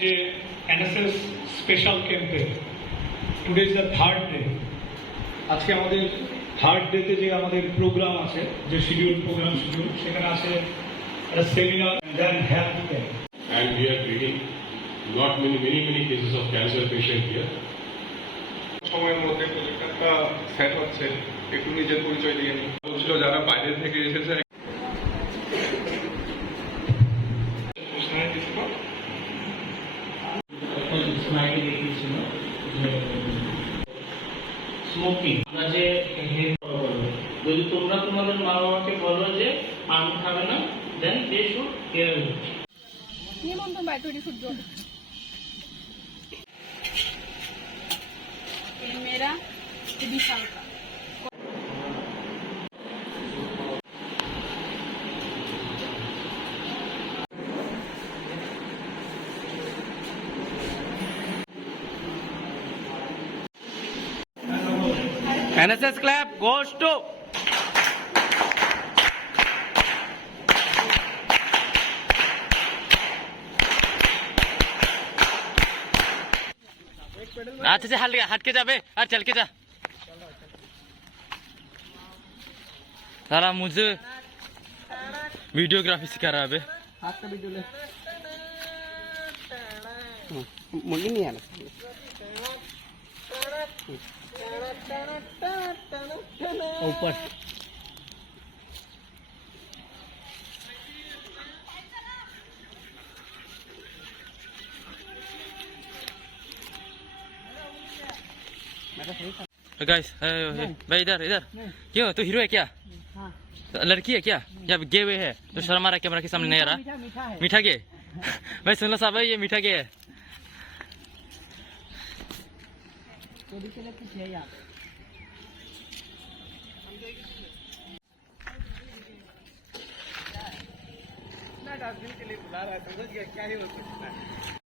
যে NSS special ক্যাম্পে today is the third day. আজকে আমাদের থার্ড ডেতে যে আমাদের প্রোগ্রাম আছে, যে প্রোগ্রাম শিডিউল, সেখানে আছে একটা seminar then health camp. And we are treating not many cases of cancer patient here. সময়ের মধ্যে প্রজেক্টটা সেট হচ্ছে, একটু নিজের পরিচয় দিয়ে নিই। বলছিল যারা বাইরে থেকে এসেছে স্মোকিং, আমরা যে যদি তোমরা তোমাদের মা বাবাকে বলো যে পান খাবে না, দেন দে শুড হিয়ার ইট। নিমন্ত্রণ বাই 24 জন मेरा विशाल का NSS clap goes to अच्छा से हट के जाबे और चल के जा सारा मुझे वीडियोग्राफी सिखा रहा है अबे हाथ का वीडियो ले मुझे नहीं आना ऊपर गाइस भाई इधर इधर क्यों तू हीरो है क्या? हाँ। लड़की है क्या या गे हुए है तो शर्मा रहा कैमरा के सामने नहीं आ रहा? मीठा गे भाई सुन लो साहब भाई ये मीठा गे है। डस्टबिन के लिए बुला रहा है, समझ गया क्या ही हो सकता है।